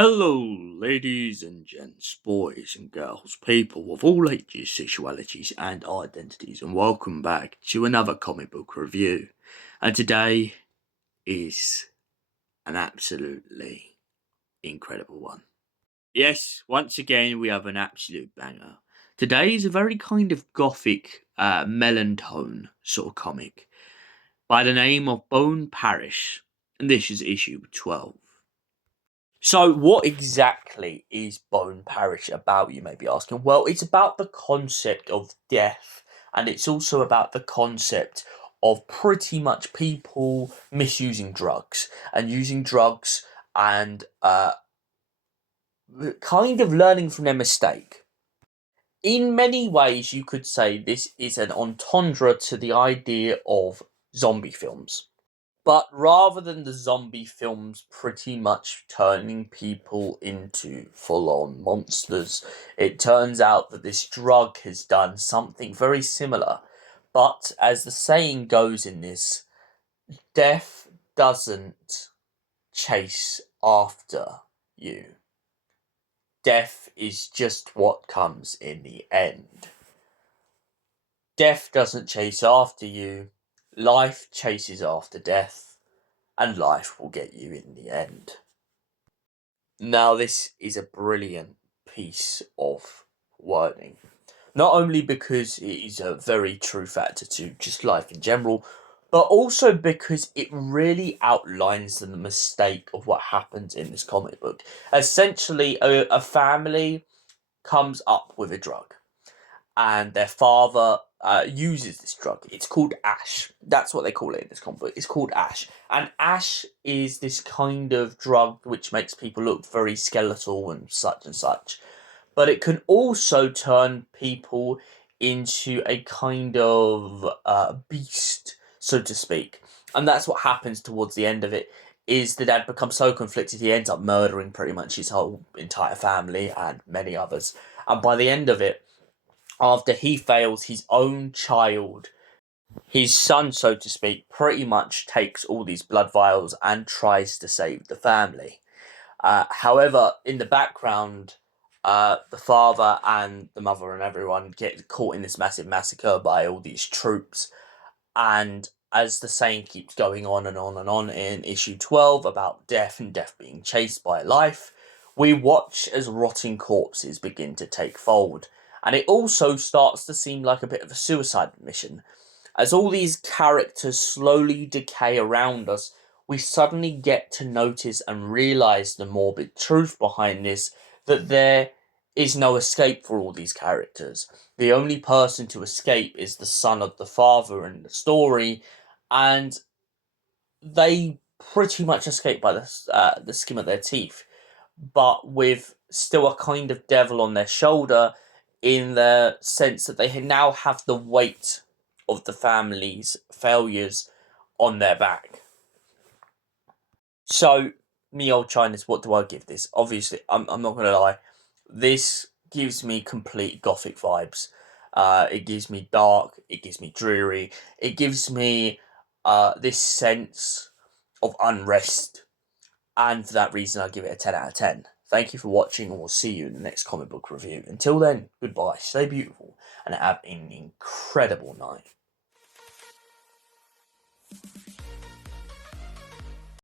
Hello, ladies and gents, boys and girls, people of all ages, sexualities, and identities, and welcome back to another comic book review. And today is an absolutely incredible one. Yes, once again, we have an absolute banger. Today is a very kind of gothic, melon-tone sort of comic by the name of Parish, and this is issue 12. So, what exactly is Parish about, you may be asking? Well, it's about the concept of death, and it's also about the concept of pretty much people misusing drugs and using drugs and kind of learning from their mistake. In many ways, you could say this is an entendre to the idea of zombie films. But rather than the zombie films pretty much turning people into full on monsters, it turns out that this drug has done something very similar. But as the saying goes in this, death doesn't chase after you. Death is just what comes in the end. Death doesn't chase after you, life chases after death, and life will get you in the end. Now, this is a brilliant piece of wording. Not only because it is a very true factor to just life in general, but also because it really outlines the mistake of what happens in this comic book. Essentially, a family comes up with a drug, and their father uses this drug. It's called Ash. That's what they call it in this comic book. It's called Ash. And Ash is this kind of drug which makes people look very skeletal and such and such. But it can also turn people into a kind of beast, so to speak. And that's what happens towards the end of it, is the dad becomes so conflicted he ends up murdering pretty much his whole entire family and many others. And by the end of it, after he fails his own child, his son, so to speak, pretty much takes all these blood vials and tries to save the family. However, in the background, the father and the mother and everyone get caught in this massive massacre by all these troops. And as the saying keeps going on and on and on in issue 12 about death and death being chased by life, we watch as rotting corpses begin to take fold. And it also starts to seem like a bit of a suicide mission. As all these characters slowly decay around us, we suddenly get to notice and realise the morbid truth behind this, that there is no escape for all these characters. The only person to escape is the son of the father in the story, and they pretty much escape by the skin of their teeth, but with still a kind of devil on their shoulder, in the sense that they now have the weight of the family's failures on their back. So, me old Chinese, what do I give this? Obviously, I'm not going to lie, this gives me complete gothic vibes. It gives me dark, it gives me dreary, it gives me this sense of unrest, and for that reason I give it a 10 out of 10. Thank you for watching, and we'll see you in the next comic book review. Until then, goodbye, stay beautiful, and have an incredible night.